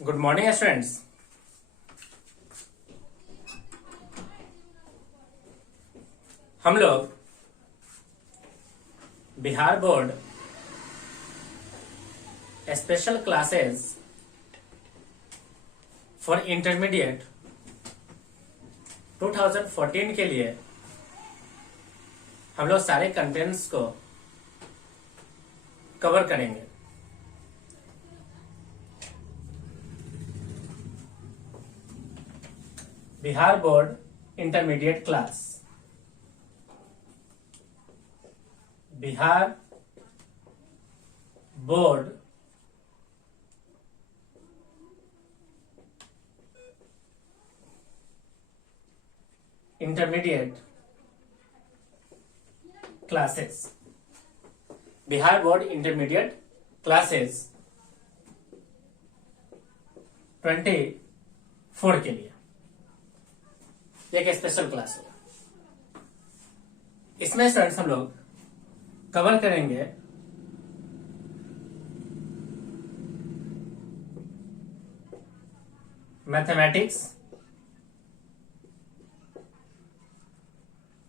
Good morning students. हम लोग Bihar board special classes for intermediate 2014 के लिए हम लोग सारे कंटेंट्स को कवर करेंगे। Bihar board intermediate class, Bihar board intermediate classes, Bihar board intermediate classes 24 के लिए एक स्पेशल क्लास होगा। इसमें स्टूडेंट्स हम लोग कवर करेंगे मैथमेटिक्स,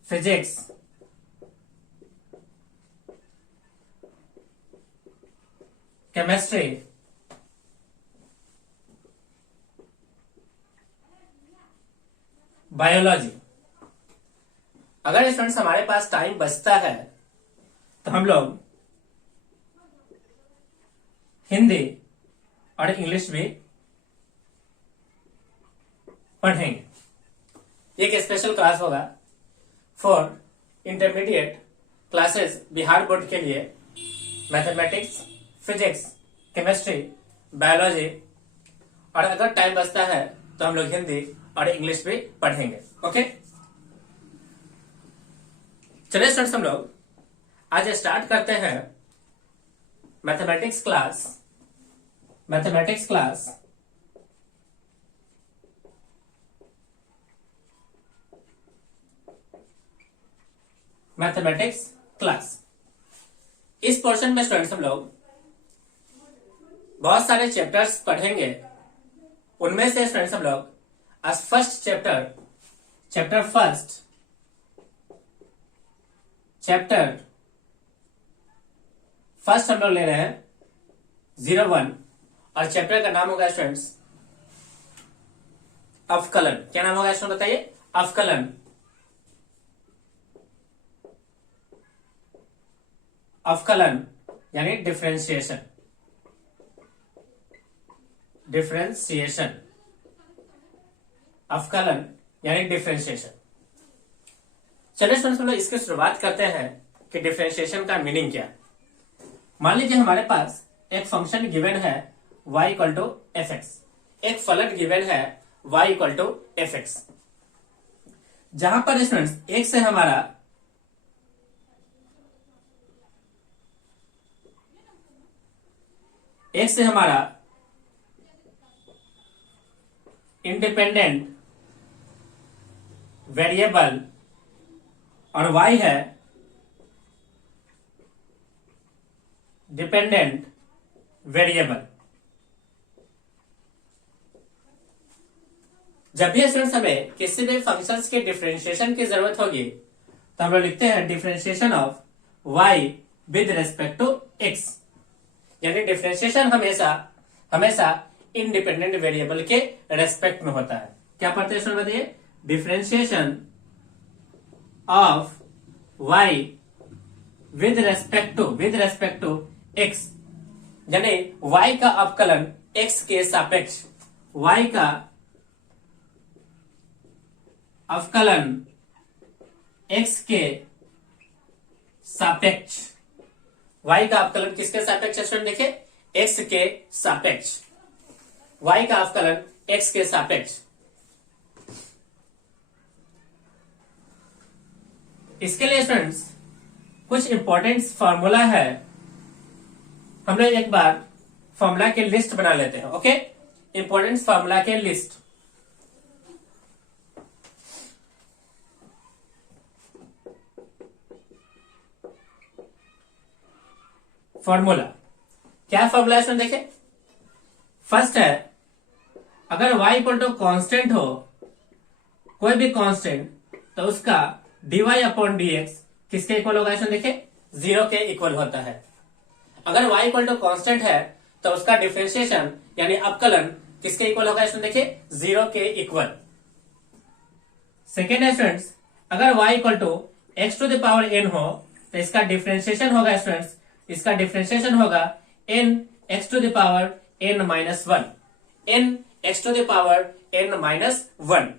फिजिक्स, केमिस्ट्री, बायोलॉजी। अगर स्टूडेंट्स हमारे पास टाइम बचता है तो हम लोग हिंदी और इंग्लिश भी पढ़ेंगे। एक स्पेशल क्लास होगा for intermediate classes Bihar board के लिए। मैथमेटिक्स, फिजिक्स, केमिस्ट्री, बायोलॉजी, और अगर टाइम बचता है तो हम लोग हिंदी और इंग्लिश भी पढ़ेंगे। ओके, चलिए स्टूडेंट्स हम लोग आज स्टार्ट करते हैं mathematics class. Mathematics class mathematics class इस पोर्शन में स्टूडेंट्स हम लोग बहुत सारे चैप्टर्स पढ़ेंगे। उनमें से स्टूडेंट्स हम लोग आज फर्स्ट चैप्टर फर्स्ट हम लोग ले रहे हैं 01, और चैप्टर का नाम होगा स्टूडेंट्स अवकलन। क्या नाम होगा स्टूडेंट बताइए? अवकलन। अवकलन यानी डिफरेंशिएशन। अवकलन यानी डिफरेंशिएशन। चलिए स्टूडेंट्स हम लोग इसकी शुरुआत करते हैं कि डिफरेंशिएशन का मीनिंग क्या है। मान लीजिए हमारे पास एक फंक्शन गिवन है y equal to f x, एक फलन गिवन है y equal to f x, जहां पर स्टूडेंट्स एक से हमारा इंडिपेंडेंट वेरिएबल और y है डिपेंडेंट वेरिएबल। जब भी स्टूडेंट्स हमें किसी भी फंक्शंस के डिफरेंशिएशन की जरूरत होगी तो हम लोग लिखते हैं differentiation of y with respect to x, यानी डिफरेंशिएशन हमेशा इंडिपेंडेंट वेरिएबल के रेस्पेक्ट में होता है। क्या पढ़ते हैं स्टूडेंट बताइए? Differentiation of y with respect to x, यानी y का अवकलन x के सापेक्ष, y का अवकलन x के सापेक्ष। y का अवकलन किसके सापेक्ष स्टूडेंट? देखिए, x के सापेक्ष। y का अवकलन x के सापेक्ष। इसके लिए स्टूडेंट्स कुछ इंपॉर्टेंट फॉर्मूला है। हम लोग एक बार फॉर्मूला के लिस्ट बना लेते हैं। ओके, इंपॉर्टेंट फॉर्मूला के लिस्ट। फॉर्मूला क्या फॉर्मूला है? देखें, फर्स्ट है अगर y इक्वल टू कॉन्स्टेंट हो, कोई भी कांस्टेंट, तो उसका dy अपॉन dx किसके इक्वल होगा इसमें देखिए, 0 के इक्वल होता है। अगर y इक्वल टू कांस्टेंट है तो उसका डिफरेंशिएशन यानी अवकलन किसके इक्वल होगा इसमें देखिए, 0 के इक्वल। सेकेंड है स्टूडेंट्स, अगर y equal to x to the power n हो तो इसका डिफरेंशिएशन होगा स्टूडेंट्स, इसका डिफरेंशिएशन होगा n x to the power n minus 1, n x to the power n minus 1।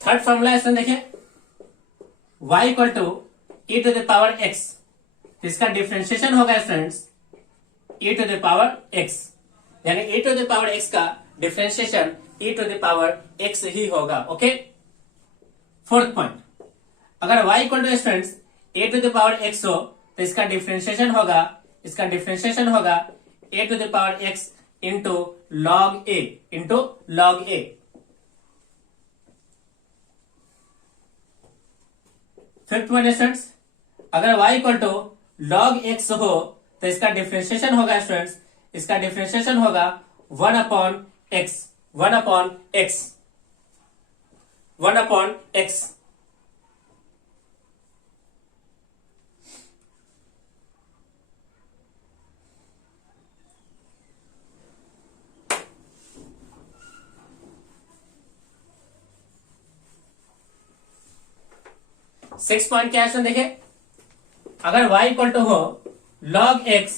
Third formula इसमें देखिए, y equal to e to the power x, इसका differentiation होगा students e to the power x, यानी e to the power x का differentiation e to the power x ही होगा। Okay. Fourth point, अगर y equal to students a to the power x हो तो इसका डिफरेंशिएशन होगा, इसका डिफरेंशिएशन होगा a to the power x into log a, into log a। Fifth one students, अगर y equal to log x हो तो इसका डिफरेंशिएशन होगा स्टूडेंट्स, इसका डिफरेंशिएशन होगा 1 upon x, 1 upon x, 1 upon x। Six point क्या है देखिए, अगर y इक्वल टू हो log x,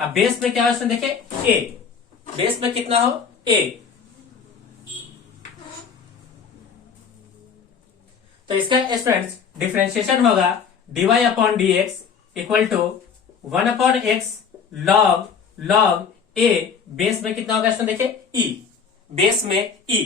अब बेस में क्या है देखिए a, बेस में कितना हो a, तो इसका स्टूडेंट्स डिफरेंशिएशन होगा dy upon dx equal to 1 upon x log a, base में कितना होगा इसमें देखिए e, बेस में e।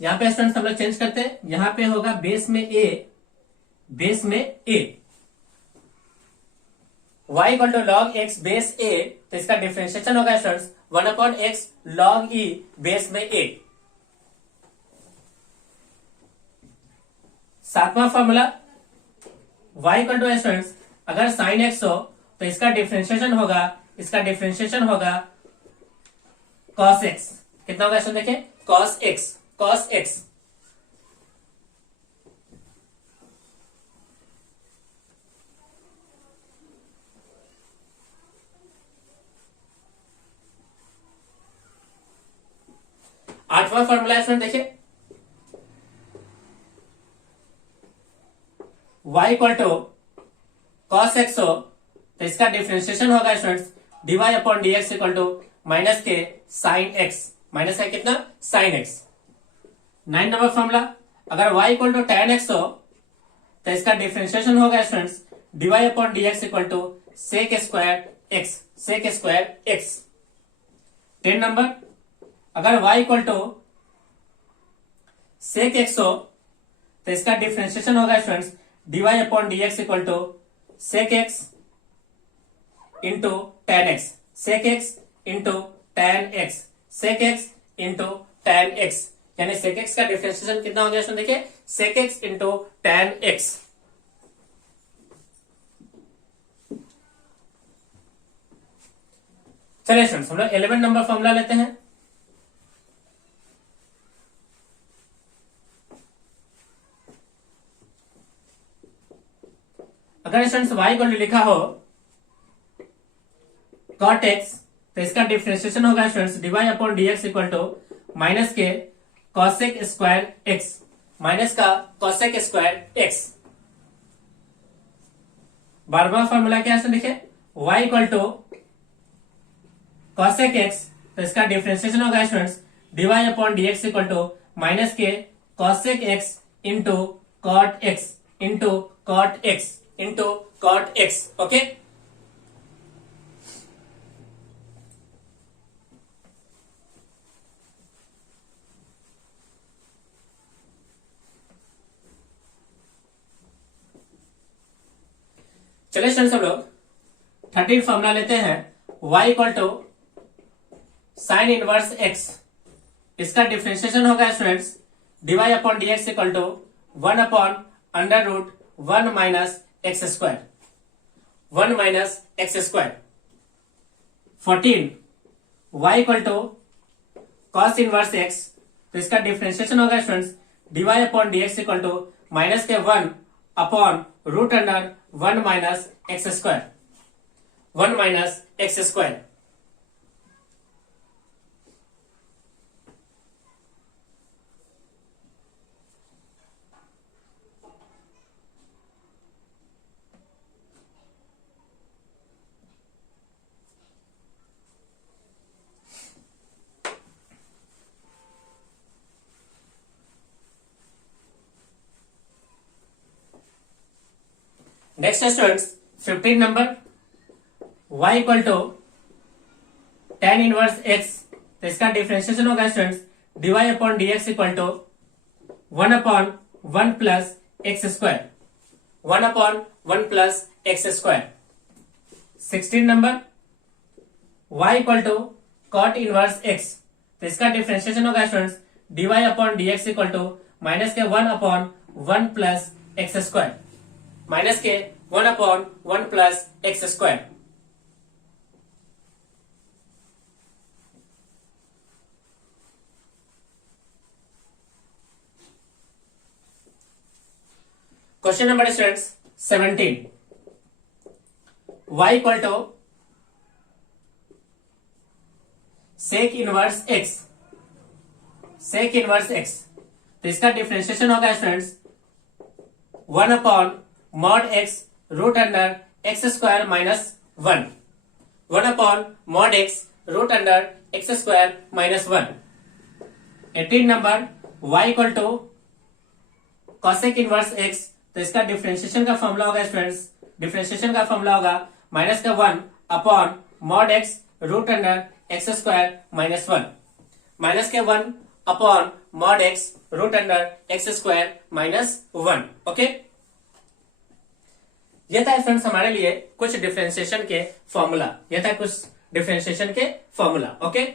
यहां पे स्टूडेंट्स हम लोग चेंज करते हैं, यहां पे होगा बेस में a, बेस में a, y equal to log x base a, तो इसका डिफरेंशिएशन होगा students 1 upon x log e base में a। सातवां formula, y equal to students अगर साइन x हो तो इसका डिफरेंशिएशन होगा, इसका डिफरेंशिएशन होगा cos x, कितना होगा इसमें देखिए cos x, cos x। आठवां फॉर्मूला इसमें देखिए, y equal to cos x हो तो इसका डिफरेंशिएशन होगा students dy upon dx equal to minus के साइन x, माइनस है कितना साइन x। 9 नंबर फॉर्मूला, अगर y equal to tan x हो तो इसका डिफरेंशिएशन होगा students dy upon dx equal to sec square x, sec square x। 10 number, अगर y equal to sec x हो तो इसका डिफरेंशिएशन होगा students dy upon dx equal to sec x into tan x, sec x into tan x, sec x into tan x, यानी sec x का differentiation कितना हो गया इसमें देखिए sec x into tan x। चलिए स्टूडेंट्स हम लोग 11 नंबर फॉर्मूला लेते हैं। अगर स्टूडेंट्स y को लिखा हो cot x तो इसका डिफरेंशिएशन होगा students dy upon dx equal to minus के cosec स्क्वायर x, माइनस का cosec स्क्वायर x। 12वां फॉर्मूला क्या है देखिए, y equal to cosec x तो इसका डिफरेंशिएशन होगा students dy upon dx equal to minus के cosec x into cot x into cot x into cot x। Okay. चलिए स्टूडेंट्स हम लोग 13 फॉर्मूला लेते हैं। y equal to sine inverse x, इसका डिफ्रेंशिएशन होगा students dy upon D x equal to 1 upon under root 1 minus X square, 1 minus X square. 14 y equal to cos inverse x, तो इसका differentiation होगा students dy upon D x equal to minus के 1 upon root under 1 minus X square, 1 minus X square. Next है students 15 number, y equal to tan inverse x, तो इसका differentiation होगा students dy upon D x equal to 1 upon 1 plus x square, 1 upon 1 plus x square. 16 number, y equal to cot inverse x, तो इसका differentiation होगा students dy upon D x equal to minus के 1 upon 1 plus x square, minus के 1 upon 1 plus x square. Question number students 17, y equal to sec inverse x, sec inverse x, तो इसका differentiation होगा students 1 upon mod x root under x square minus 1, 1 upon mod x root under x square minus 1। 18 number, y equal to cosec inverse x, तो इसका differentiation का formula होगा students, differentiation का formula होगा minus का 1 upon mod x root under x square minus 1, minus के 1 upon mod x root under x square minus 1। Okay, ये था फ्रेंड्स हमारे लिए कुछ डिफरेंशिएशन के फॉर्मूला, ये था कुछ डिफरेंशिएशन के फॉर्मूला। ओके,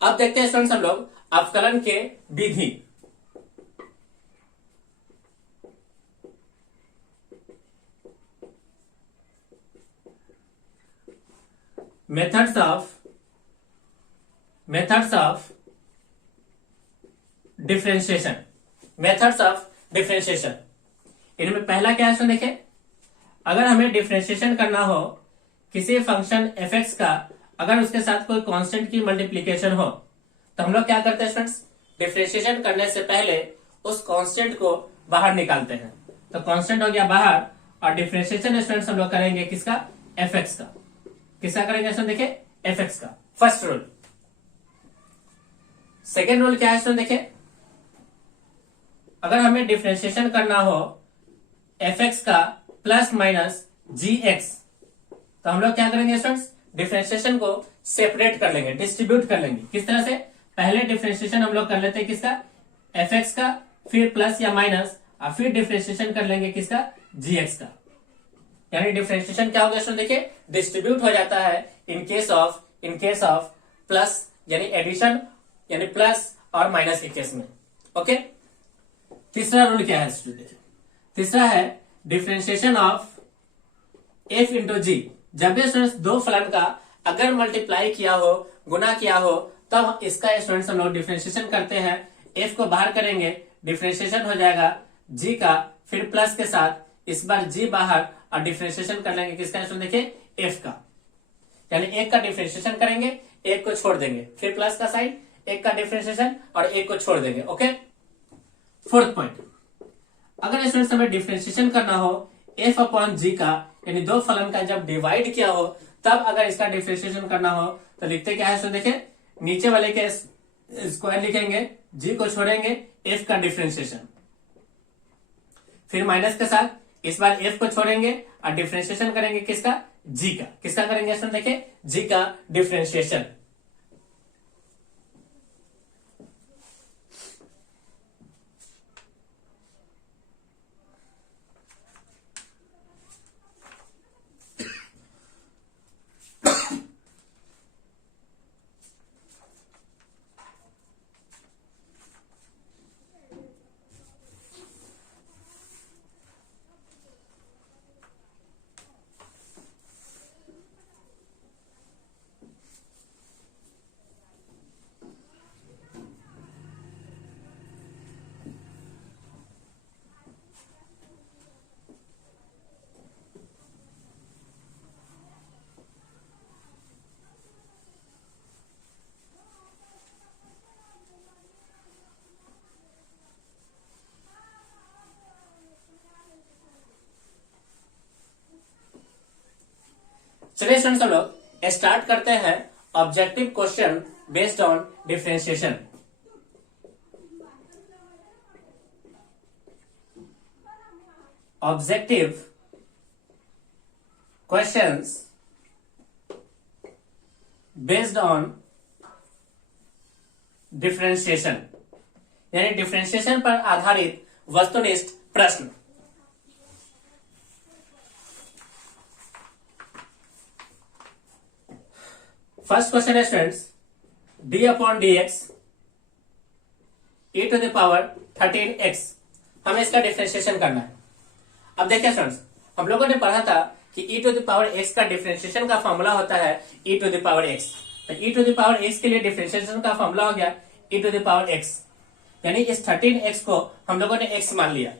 अब देखते हैं स्टूडेंट्स हम लोग अवकलन के विधि। Methods of differentiation, methods of differentiation. इनमें पहला क्या है देखिए, अगर हमें डिफरेंशिएशन करना हो किसी फंक्शन f(x) का, अगर उसके साथ कोई कांस्टेंट की मल्टीप्लीकेशन हो, तो हम लोग क्या करते हैं स्टूडेंट्स, डिफरेंशिएशन करने से पहले उस कांस्टेंट को बाहर निकालते हैं। तो कांस्टेंट हो गया बाहर, और डिफरेंशिएशन स्टूडेंट्स हम लोग करेंगे किसका, f(x) का। किसका करेंगे स्टूडेंट, देखिए f(x) का, फर्स्ट रूल। सेकेंड रूल क्या है स्टूडेंट, देखिए अगर हमें डिफरेंशिएशन करना हो f(x) का प्लस माइनस gx, तो हम लोग क्या करेंगे स्टूडेंट्स, डिफरेंशिएशन को सेपरेट कर लेंगे, डिस्ट्रीब्यूट कर लेंगे। किस तरह से, पहले डिफरेंशिएशन हम लोग कर लेते हैं किसका, f(x) का, फिर प्लस या माइनस, और फिर डिफरेंशिएशन कर लेंगे किसका, gx का। यानी डिफरेंशिएशन क्या होगा स्टूडेंट, देखिए डिस्ट्रीब्यूट हो जाता है इन केस ऑफ प्लस, यानी एडिशन, यानी प्लस और माइनस के केस में। ओके, तीसरा रूल क्या है स्टूडेंट, तीसरा है डिफरेंशिएशन ऑफ f इंटू जी। जब भी स्टूडेंट्स दो फलन का अगर मल्टीप्लाई किया हो, गुना किया हो, तब इसका स्टूडेंट्स हम लोग डिफरेंशिएशन करते हैं। f को बाहर करेंगे, डिफरेंशिएशन हो जाएगा g का, फिर प्लस के साथ इस बार g बाहर, और डिफरेंशिएशन कर लेंगे किसका स्टूडेंट, देखिए f का। यानी एक का डिफरेंशिएशन करेंगे, एक को छोड़ देंगे, फिर प्लस का साइन, एक का डिफरेंशिएशन और एक को छोड़ देंगे। ओके, फोर्थ पॉइंट, अगर स्टूडेंट्स हमें डिफरेंशिएशन करना हो f अपॉन g का, यानी दो फलन का जब डिवाइड किया हो, तब अगर इसका डिफरेंशिएशन करना हो तो लिखते क्या है, देखिए नीचे वाले के स्क्वायर लिखेंगे, जी को छोड़ेंगे, एफ का डिफ्रेंशिएशन, फिर माइनस के साथ इस बार एफ को छोड़ेंगे और डिफ्रेंशिएशन करेंगे किसका, जी का। किसका करेंगे इसमें देखिए, जी का डिफ्रेंशिएशन। चलिए स्टूडेंट्स हम लोग स्टार्ट करते हैं objective question based on differentiation. Objective questions based on differentiation, यानी डिफरेंशिएशन पर आधारित वस्तुनिष्ठ प्रश्न। फर्स्ट क्वेश्चन है students, d upon D x e to the power 13x, हमें इसका डिफरेंशिएशन करना है। अब देखिए स्टूडेंट्स, हम लोगों ने पढ़ा था कि e to the power x का डिफरेंशिएशन का फॉर्मूला होता है e to the power x। तो e to the power x के लिए डिफरेंशिएशन का फॉर्मूला हो गया e to the power x, यानी इस 13x को हम लोगों ने x मान लिया।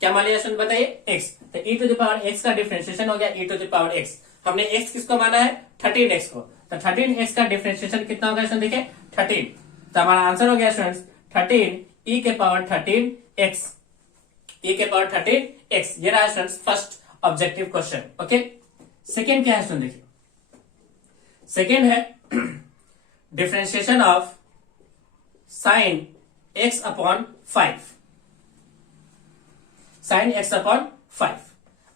क्या मान लिया स्टूडेंट बताइए, x। तो e to the power x का डिफरेंशिएशन हो गया e to the power x। हमने x किसको माना है, 13x को। तो 13x का डिफरेंशिएशन कितना होगा स्टूडेंट देखिए, 13। तो हमारा आंसर हो गया स्टूडेंट्स 13 e के पावर 13x, e के पावर 13x। ये रहा students first objective question. Okay, second क्या है स्टूडेंट देखिए, सेकेंड है differentiation of sine x upon 5, sine x upon 5।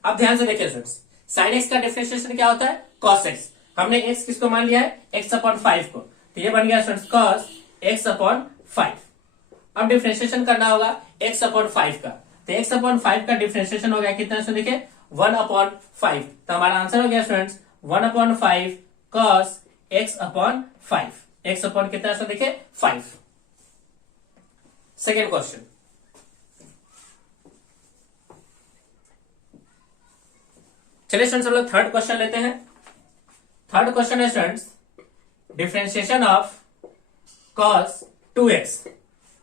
अब ध्यान से देखिए स्टूडेंट्स, साइन x का डिफरेंशिएशन क्या होता है, cos x। हमने x किसको मान लिया है, x अपॉन 5 को। तो ये बन गया स्टूडेंट्स cos x अपॉन 5। अब डिफरेंशिएशन करना होगा x अपॉन 5 का। तो x अपॉन 5 का डिफरेंशिएशन हो गया कितना स्टूडेंट देखिए, 1 अपॉन 5। तो हमारा आंसर हो गया students 1 upon 5 cos x upon 5। x upon कितना स्टूडेंट देखिए, 5। सेकेंड क्वेश्चन, चलिए स्टूडेंट्स हम लोग थर्ड क्वेश्चन लेते हैं। थर्ड क्वेश्चन है students, differentiation of cos 2x,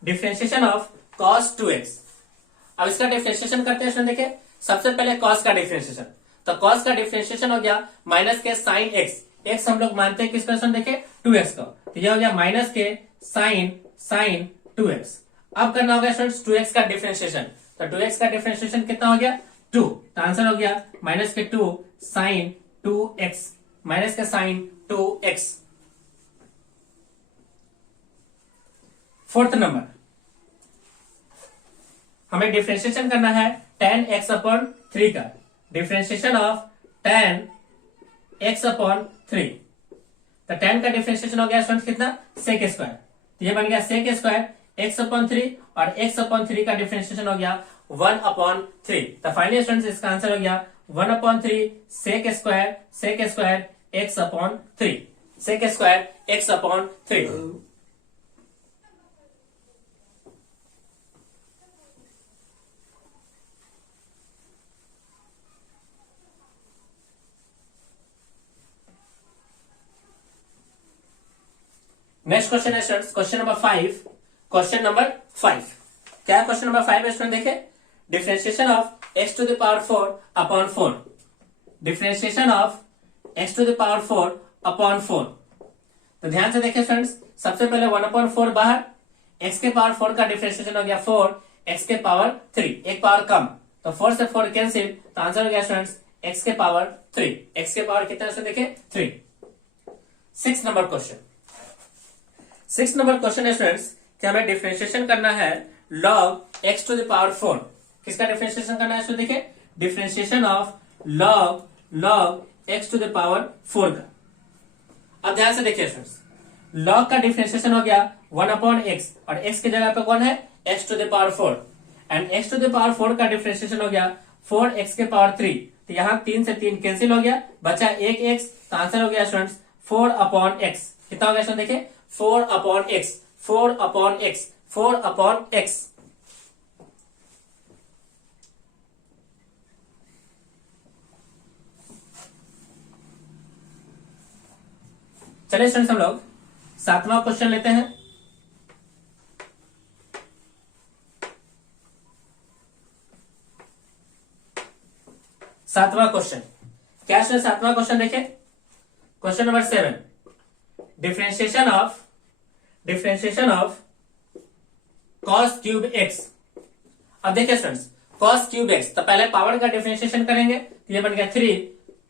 differentiation of cos 2x। अब इसका डिफरेंशिएशन करते हैं स्टूडेंट देखिए, सबसे पहले cos का डिफरेंशिएशन। तो cos का डिफरेंशिएशन हो गया माइनस के साइन x, x हम लोग मानते हैं किसका स्टूडेंट देखिए, 2x का। तो यह हो गया माइनस के साइन 2x। अब करना होगा स्टूडेंट्स 2x का डिफरेंशिएशन। तो 2x का डिफरेंशिएशन कितना हो गया, 2। तो आंसर हो गया माइनस के 2 साइन 2x, माइनस के साइन 2x। फोर्थ नंबर, हमें डिफरेंशिएशन करना है tan x अपॉन 3 का। Differentiation of tan x upon 3। तो tan का डिफरेंशिएशन हो गया स्टूडेंट कितना, sec स्क्वायर। तो ये बन गया sec स्क्वायर x अपॉन 3, और x अपॉन 3 का डिफरेंशिएशन हो गया 1 अपॉन 3। तो फाइनली स्टूडेंट्स इसका आंसर हो गया 1 upon 3 sec square x upon 3, sec square x upon 3। Next question है students, question number 5। Question number 5 क्या है, क्वेश्चन नंबर 5 है स्टूडेंट देखे, differentiation of x to the power 4 upon 4। Differentiation of x to the power 4 upon 4। तो ध्यान से देखिए students, सबसे पहले 1 अपॉन 4 बाहर, x के पावर 4 का डिफरेंशिएशन हो गया 4, x के पावर 3, एक पावर कम। तो 4 से 4 कैंसिल, तो आंसर हो गया स्टूडेंट्स x के पावर 3। x के पावर कितना से देखिए, 3। 6 नंबर क्वेश्चन, 6 नंबर क्वेश्चन है स्टूडेंट्स कि हमें डिफरेंशिएशन करना है log x to the power 4। किसका डिफरेंशिएशन करना है? इसको देखिए, differentiation of log x to the power 4 का। अब ध्यान से देखिए स्टूडेंट्स, log का डिफरेंशिएशन हो गया 1/x और x की जगह पे कौन है? x to the power 4 and x to the power 4 का डिफरेंशिएशन हो गया 4x के पावर 3। तो यहाँ 3 से 3 कैंसिल हो गया, बचा 1x। तो आंसर हो गया स्टूडेंट्स 4/x। कितना हो गया स्टूडेंट? देखिए 4/x 4/x 4/x। चलिए स्टूडेंट्स हम लोग 7वां क्वेश्चन लेते हैं। सातवां क्वेश्चन क्या है? 7वां क्वेश्चन देखिए, question number 7, differentiation of cos cube x। अब देखिए स्टूडेंट्स, cos क्यूब x, तो पहले पावर का डिफरेंशिएशन करेंगे तो ये बन गया 3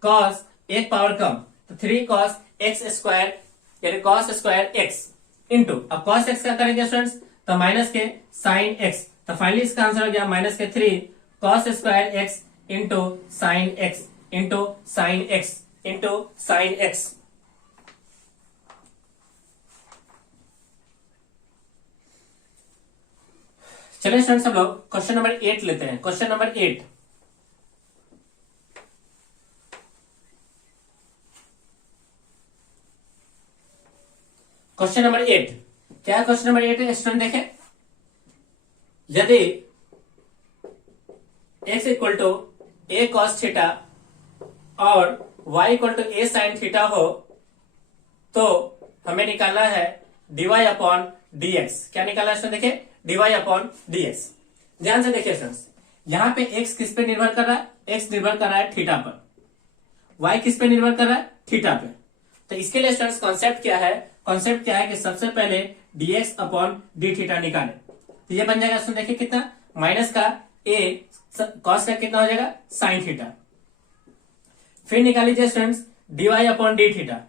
cos, एक पावर कम तो 3 cos x स्क्वायर यानी cos स्क्वायर x इंटू, अब cos x क्या करेंगे स्टूडेंट्स? तो माइनस के साइन x। तो फाइनली इसका आंसर हो गया माइनस के 3 cos square x into sine x into sine x into sine x। चलिए स्टूडेंट्स हम लोग क्वेश्चन नंबर 8 लेते हैं। क्वेश्चन नंबर 8, क्वेश्चन नंबर 8 क्या? क्वेश्चन नंबर 8 स्टूडेंट देखें, यदि x equal to a cos theta और y equal to a sin theta हो तो हमें निकालना है dy अपॉन dx। क्या निकालना है? देखिए dy अपॉन dx। ध्यान से देखिए स्टूडेंट्स, यहां पे x किस पे निर्भर कर रहा है? x निर्भर कर रहा है थीटा पर। y किस पे निर्भर कर रहा है? थीटा पे। तो इसके लिए स्टूडेंट्स कॉन्सेप्ट क्या है? कॉन्सेप्ट क्या है कि सबसे पहले dx अपॉन डी थीटा निकाले तो ये बन जाएगा स्टूडेंट देखिए कितना, माइनस का a cos का कितना हो जाएगा? Sine theta. फिर निकाल लीजिए students dy upon D theta,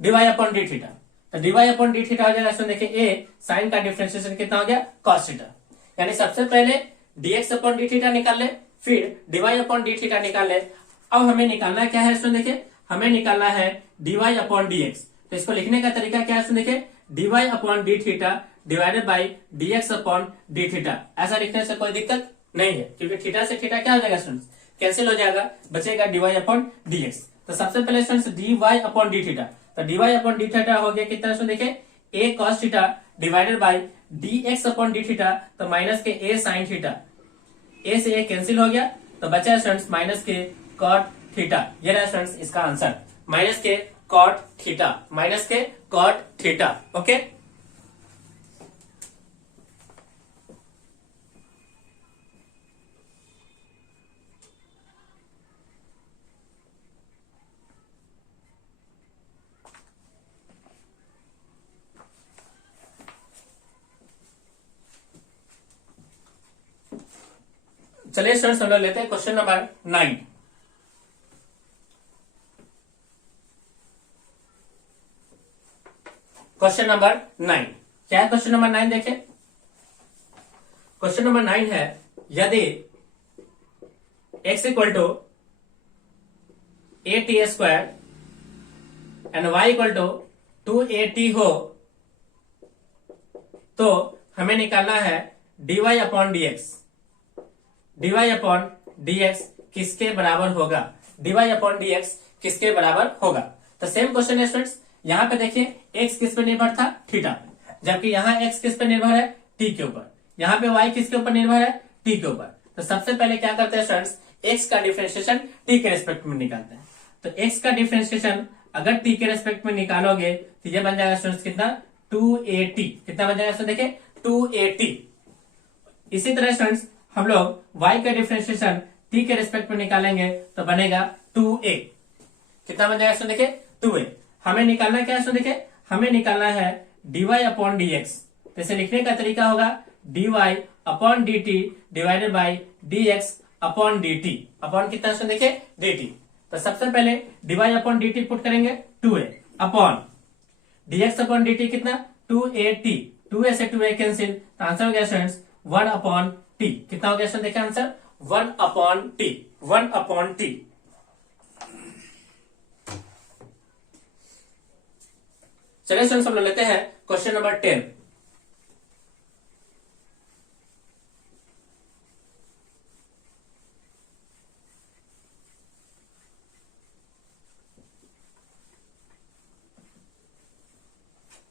dy upon D theta. तो dy अपॉन डी थीटा हो जाएगा स्टूडेंट देखिए a साइन का डिफरेंशिएशन कितना हो गया? cos theta. यानी सबसे पहले dx अपॉन डी थीटा निकाल ले, फिर dy अपॉन डी थीटा निकाल ले। अब हमें निकालना क्या है स्टूडेंट देखिए, हमें निकालना है dy अपॉन dx। तो इसको लिखने का तरीका क्या है स्टूडेंट देखिए, dy upon D theta divided by dx upon D theta. ऐसा लिखने से कोई दिक्कत नहीं है क्योंकि थीटा से थीटा क्या हो जाएगा स्टूडेंट्स? कैंसिल हो जाएगा, बचेगा dy अपॉन dx। तो सबसे पहले students dy upon D theta, तो dy अपॉन डी थीटा हो गया कितना स्टूडेंट देखिए a cos theta divided by dx upon D theta, तो माइनस के a sin थीटा। a से a कैंसिल हो गया तो बचा स्टूडेंट्स माइनस के cot थीटा। ये रहा स्टूडेंट्स इसका आंसर, माइनस के cot थीटा, माइनस के cot थीटा। ओके, चलिए स्टूडेंट्स हम लोग लेते हैं क्वेश्चन नंबर 9। क्वेश्चन नंबर 9 क्या है? क्वेश्चन नंबर 9 देखिए, क्वेश्चन नंबर 9 है, यदि x equal to a t square and y equal to 2at हो तो हमें निकालना है dy upon dx। dy upon dx किसके बराबर होगा? dy अपॉन dx किसके बराबर होगा? तो सेम क्वेश्चन है स्टूडेंट्स, यहां पे देखिए x किस पे निर्भर था? थीटा पे, जबकि यहाँ x किस पे निर्भर है? t के ऊपर। यहाँ पे y किसके ऊपर निर्भर है? t के ऊपर। तो सबसे पहले क्या करते हैं स्टूडेंट्स, x का डिफरेंशिएशन t के रेस्पेक्ट में निकालते हैं। तो x का डिफरेंशिएशन अगर t के रेस्पेक्ट में निकालोगे तो ये बन जाएगा स्टूडेंट्स कितना? 2at। कितना बन जाएगा देखिए 2at। इसी तरह स्टूडेंट्स हम लोग y का डिफरेंशिएशन t के रेस्पेक्ट में निकालेंगे तो बनेगा 2a। कितना बन जाएगा देखिए 2a। हमें निकालना क्या है देखिए, हमें निकालना है dy अपॉन dx। तो इसे लिखने का तरीका होगा dy upon dt divided by dx upon dt। Upon कितना देखिए dt। तो सबसे पहले dy अपॉन dt पुट करेंगे 2a upon dx upon dt कितना 2at, 2a से 2a कैंसिल, तो आंसर हो गया स्टूडेंट्स 1 अपॉन टी। कितना हो गया स्टूडेंट, देखिए answer 1 upon T, 1 upon T. चलिए स्टूडेंट्स हम लोग लेते हैं क्वेश्चन नंबर 10।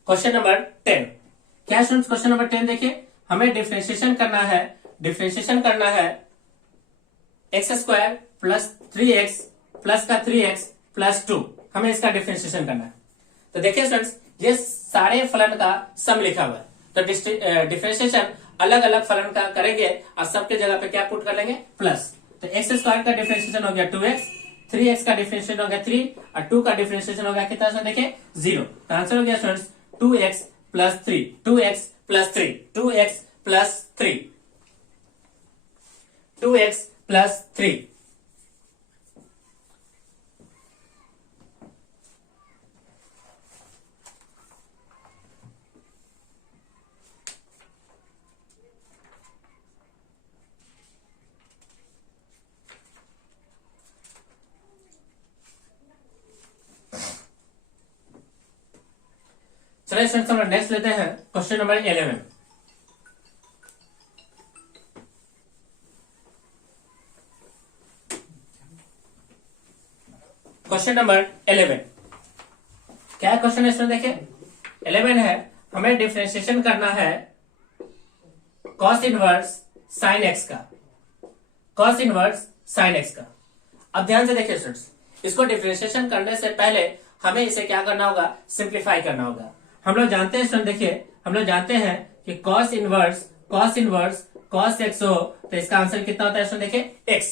क्वेश्चन नंबर 10 क्या स्टूडेंट्स, क्वेश्चन नंबर 10 देखिए, हमें डिफरेंशिएशन करना है, डिफरेंशिएशन करना है x square plus 3x plus का 3x प्लस 2, हमें इसका डिफरेंशिएशन करना है। तो देखिए स्टूडेंट्स, ये सारे फलन का सम लिखा हुआ है, तो डिफरेंशिएशन अलग अलग फलन का करेंगे और सबके जगह पे क्या पुट कर लेंगे, प्लस। तो एक्स स्क्वायर का डिफरेंशिएशन हो गया 2x, 3x का डिफरेंशिएशन हो गया 3 और 2 का डिफरेंशिएशन हो गया कितना, देखिए 0। तो आंसर हो गया students 2x plus 3, 2x plus 3, 2x plus 3, 2x plus 3। चलिए स्टूडेंट्स हम नेक्स्ट लेते हैं क्वेश्चन नंबर 11। क्वेश्चन नंबर 11 क्या क्वेश्चन है स्टूडेंट, देखिए 11 है, हमें डिफरेंशिएशन करना है cos इनवर्स sin x का, cos इनवर्स sin x का। अब ध्यान से देखिए स्टूडेंट्स, इसको डिफरेंशिएशन करने से पहले हमें इसे क्या करना होगा, सिंप्लीफाई करना होगा। हम लोग जानते हैं स्टूडेंट, देखिए हम लोग जानते हैं कि cos इनवर्स cos x हो तो इसका आंसर कितना होता है स्टूडेंट, देखिए x,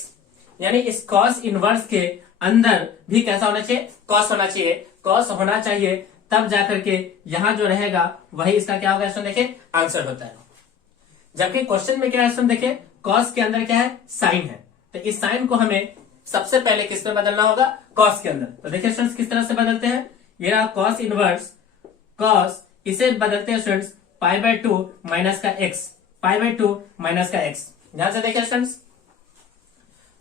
यानी इस cos इनवर्स के अंदर भी कैसा होना चाहिए, cos होना चाहिए, cos होना चाहिए, तब जाकर के यहां जो रहेगा वही इसका क्या होगा स्टूडेंट, देखिए आंसर होता है। जबकि क्वेश्चन में क्या है स्टूडेंट, देखिए cos के अंदर क्या है, साइन है, तो इस साइन को हमें सबसे पहले किस में बदलना होगा, cos के अंदर। तो देखिए स्टूडेंट्स किस तरह से बदलते हैं, ये रहा cos इनवर्स cos, इसे बदलते हैं स्टूडेंट्स पाई बाय 2 माइनस का x, पाई बाय 2 माइनस का x। ध्यान से देखिए स्टूडेंट्स,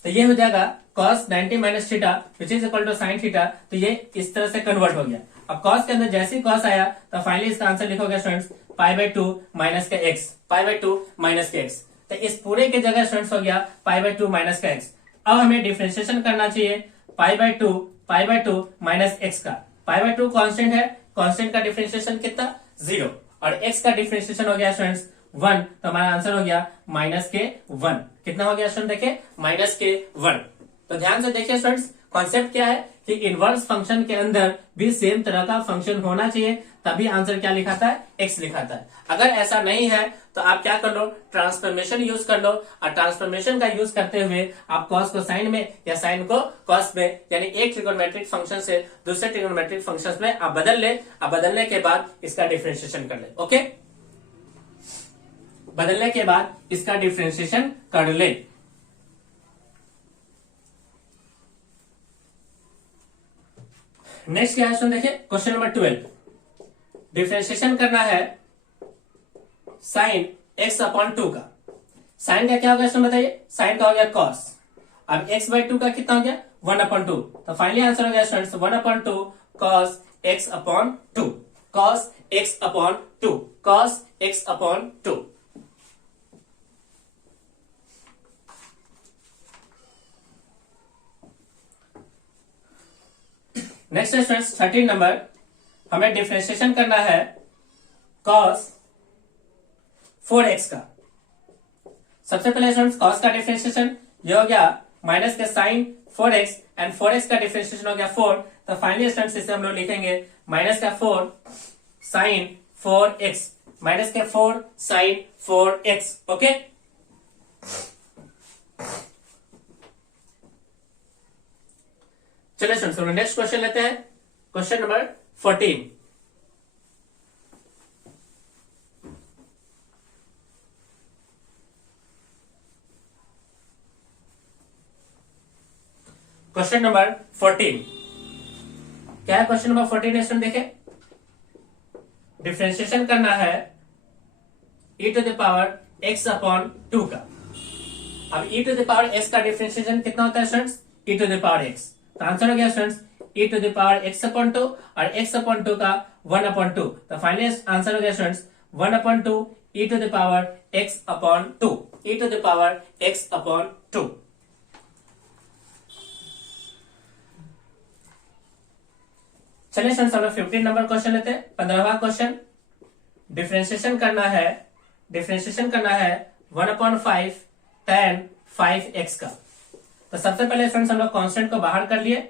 तो ये हो जाएगा cos 90 minus theta which is equal to sine theta, तो ये इस तरह से कन्वर्ट हो गया। अब cos के अंदर जैसे ही cos आया तो फाइनली इसका आंसर लिखोगे स्टूडेंट्स पाई बाय 2 माइनस का x, पाई बाय 2 माइनस का x। तो इस पूरे के जगह स्टूडेंट्स हो गया पाई बाय 2 माइनस का x। अब हमें डिफरेंशिएशन करना चाहिए पाई बाय 2 माइनस x का। पाई बाय 2 कांस्टेंट है, कांस्टेंट का डिफरेंशिएशन कितना, 0, और x का डिफरेंशिएशन हो गया स्टूडेंट्स 1, तो हमारा आंसर हो गया माइनस के 1। कितना हो गया स्टूडेंट, देखिए माइनस के 1। तो ध्यान से देखिए स्टूडेंट्स, कॉन्सेप्ट क्या है कि इनवर्स फंक्शन के अंदर भी सेम तरह का फंक्शन होना चाहिए, तभी आंसर क्या लिखाता है, x लिखाता है। अगर ऐसा नहीं है तो आप क्या कर लो, ट्रांसफॉर्मेशन यूज कर लो, और ट्रांसफॉर्मेशन का यूज करते हुए आप cos को साइन में या साइन को cos में, यानी एक ट्रिगोनोमेट्रिक फंक्शन से दूसरे ट्रिगोनोमेट्रिक फंक्शन में आप बदल ले, अब बदलने के बाद इसका डिफरेंशिएशन कर ले। ओके, बदलने के बाद इसका डिफरेंशिएशन कर ले। नेक्स्ट क्या है, देखिए क्वेश्चन नंबर 12, डिफरेंशिएशन करना है साइन x अपॉन 2 का। साइन का क्या हो गया इसमें बताइए, साइन का हो गया cos, अब x बाय 2 का कितना हो गया 1 अपॉन 2, तो फाइनली आंसर हो गया students 1 upon 2 cos x upon 2, cos x upon 2, cos x upon 2। Next है स्टूडेंट्स 13 नंबर, हमें डिफरेंशिएशन करना है cos 4x का। सबसे पहले स्टूडेंट्स cos का डिफरेंशिएशन ये हो गया माइनस के साइन 4x एंड 4x का डिफरेंशिएशन हो गया 4, तो फाइनली स्टूडेंट्स इसे हम लोग लिखेंगे माइनस का 4 साइन 4x, माइनस के 4 साइन 4x। ओके, चलिए स्टूडेंट्स नेक्स्ट क्वेश्चन लेते हैं, क्वेश्चन नंबर 14। क्वेश्चन नंबर 14 क्या है, क्वेश्चन नंबर 14 है स्टूडेंट, देखें डिफ्रेंशिएशन करना है e to the power x upon 2 का। अब e to the power x का डिफ्रेंशिएशन कितना होता है students? e to the power x। तो आंसर हो गया students e to the power x upon 2 और x अपॉन 2 का 1 अपॉन 2। तो फाइनली आंसर हो गया students 1 upon 2 e to the power x upon 2, e to the power x upon 2। चलिए students हम लोग 15 नंबर क्वेश्चन लेते हैं। 15वां क्वेश्चन, डिफरेंशिएशन करना है 1/5 tan 5x का। तो सबसे पहले स्टूडेंट्स हम लोग कांस्टेंट को बाहर कर लिए।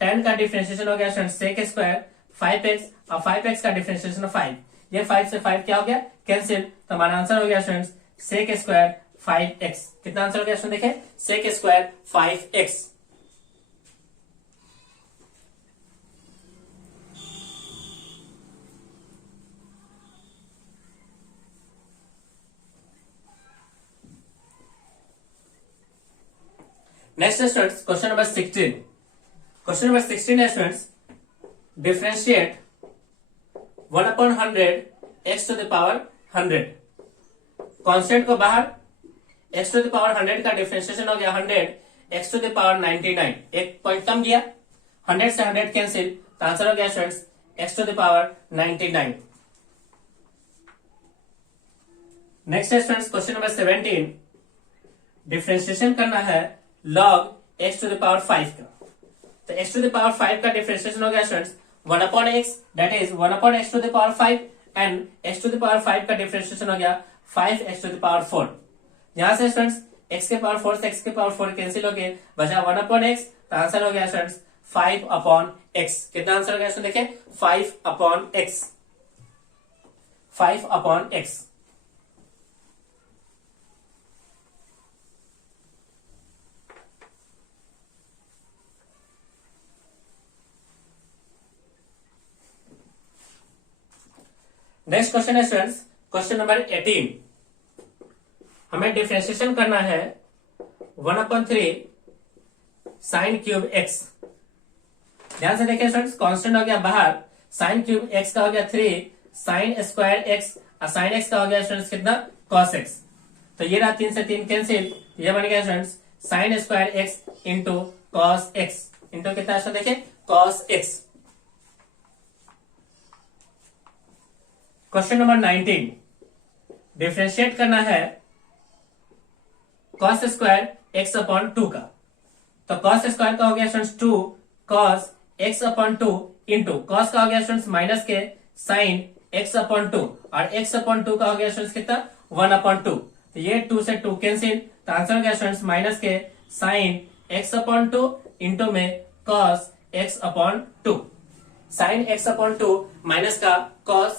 tan का डिफरेंशिएशन हो गया स्टूडेंट्स sec स्क्वायर 5x और 5x का डिफरेंशिएशन 5। ये 5 से 5 क्या हो गया? कैंसिल। तो हमारा आंसर हो गया स्टूडेंट्स sec स्क्वायर 5x। कितना आंसर हो गया स्टूडेंट? देखें sec square 5x। Next students question number 16। Question number 16 है students, differentiate 1/100 x to the power 100। Constant को बाहर, x टू द पावर 100 का डिफरेंशिएशन हो गया 100 x टू द पावर 99। एक पॉइंट कम गया, 100 से 100 कैंसिल। तो आंसर हो गया students x to the power 99। Next है स्टूडेंट्स क्वेश्चन नंबर 17, डिफरेंशिएशन करना है log x to the power 5 का। तो x टू द पावर 5 का डिफरेंशिएशन हो गया students 1/x, that is 1/x to the power 5 and x to the power 5 का differentiation हो गया 5x टू द पावर 4। यहां से स्टूडेंट्स x के पावर 4 से x के पावर 4 कैंसिल हो गए, बचा 1/x। तो आंसर हो गया स्टूडेंट्स 5/x। कितना आंसर हो गया स्टूडेंट? देखिए 5/x, 5/x। नेक्स्ट क्वेश्चन है स्टूडेंट्स क्वेश्चन नंबर 18। हमें डिफरेंशिएशन करना है 1/3 साइन क्यूब x। ध्यान से देखिए स्टूडेंट्स, कांस्टेंट हो गया बाहर, साइन क्यूब x का हो गया 3, साइन स्क्वायर x और साइन x का हो गया स्टूडेंट्स कितना? cos x। तो ये रहा 3 से 3 कैंसिल, ये बन गया students sine square x into cos x into कितना है? देखिए cos x। Question number 19, differentiate करना है cos स्क्वायर x अपॉन 2 का। तो cos स्क्वायर का हो गया students 2 cos x upon 2 into cos का हो गया स्टूडेंट्स माइनस के साइन x अपॉन 2 और x अपॉन 2 का हो गया स्टूडेंट्स कितना? 1/2। तो ये 2 से 2 कैंसिल। तो आंसर हो गया स्टूडेंट्स माइनस के साइन x अपॉन 2 इंटू में cos x upon 2। Sine x upon 2 minus का cos,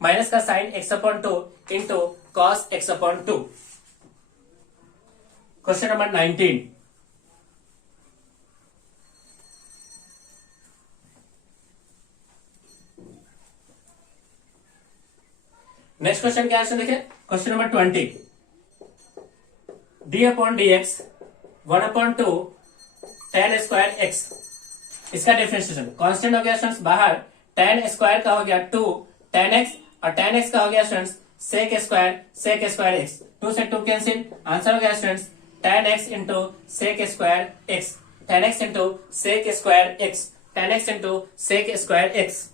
माइनस का sine x upon 2 into cos x upon 2। Question number 19, next question क्या है देखिए question number 20, d upon D x 1/2 tan square x। इसका differentiation, constant हो गया students बाहर, tan square का हो गया 2 tan x और tan x का हो गया स्टूडेंट्स sec स्क्वायर x। 2 से 2 कैंसिल। आंसर हो गया students tan x into sec square x, tan x into sec square x, tan x into sec square x।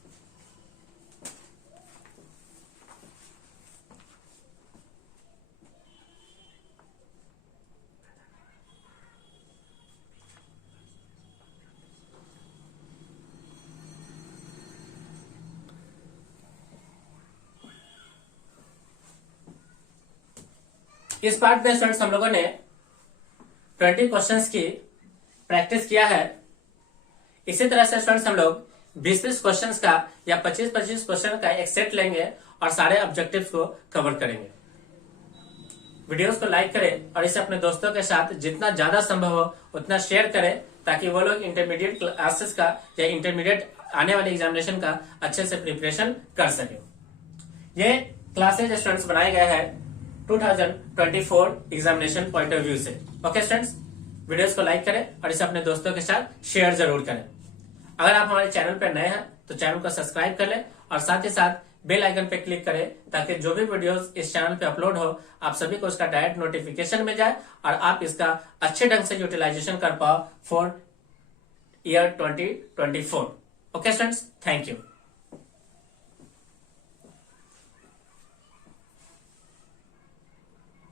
इस पार्ट में स्टूडेंट्स हम लोगों ने 20 क्वेश्चंस की प्रैक्टिस किया है। इसी तरह से स्टूडेंट्स हम लोग 20-20 क्वेश्चंस का या 25-25 क्वेश्चन का एक सेट लेंगे और सारे ऑब्जेक्टिव्स को कवर करेंगे। वीडियोस को लाइक करें और इसे अपने दोस्तों के साथ जितना ज्यादा संभव हो उतना शेयर करें, ताकि वो लोग इंटरमीडिएट क्लासेस का या इंटरमीडिएट आने वाले एग्जामिनेशन का अच्छे से प्रिपरेशन कर सके। ये क्लासेज स्टूडेंट्स बनाए गए हैं 2024 एग्जामिनेशन पॉइंट ऑफ व्यू से। ओके स्टूडेंट्स, वीडियोस को लाइक करें और इसे अपने दोस्तों के साथ शेयर जरूर करें। अगर आप हमारे चैनल पर नए हैं तो चैनल को सब्सक्राइब कर लें और साथ ही साथ बेल आइकन पे क्लिक करें ताकि जो भी वीडियोस इस चैनल पे अपलोड हो आप सभी को उसका डायरेक्ट नोटिफिकेशन मिल जाए और आप इसका अच्छे ढंग से यूटिलाइजेशन कर पाओ for year 2024। Okay students, thank you.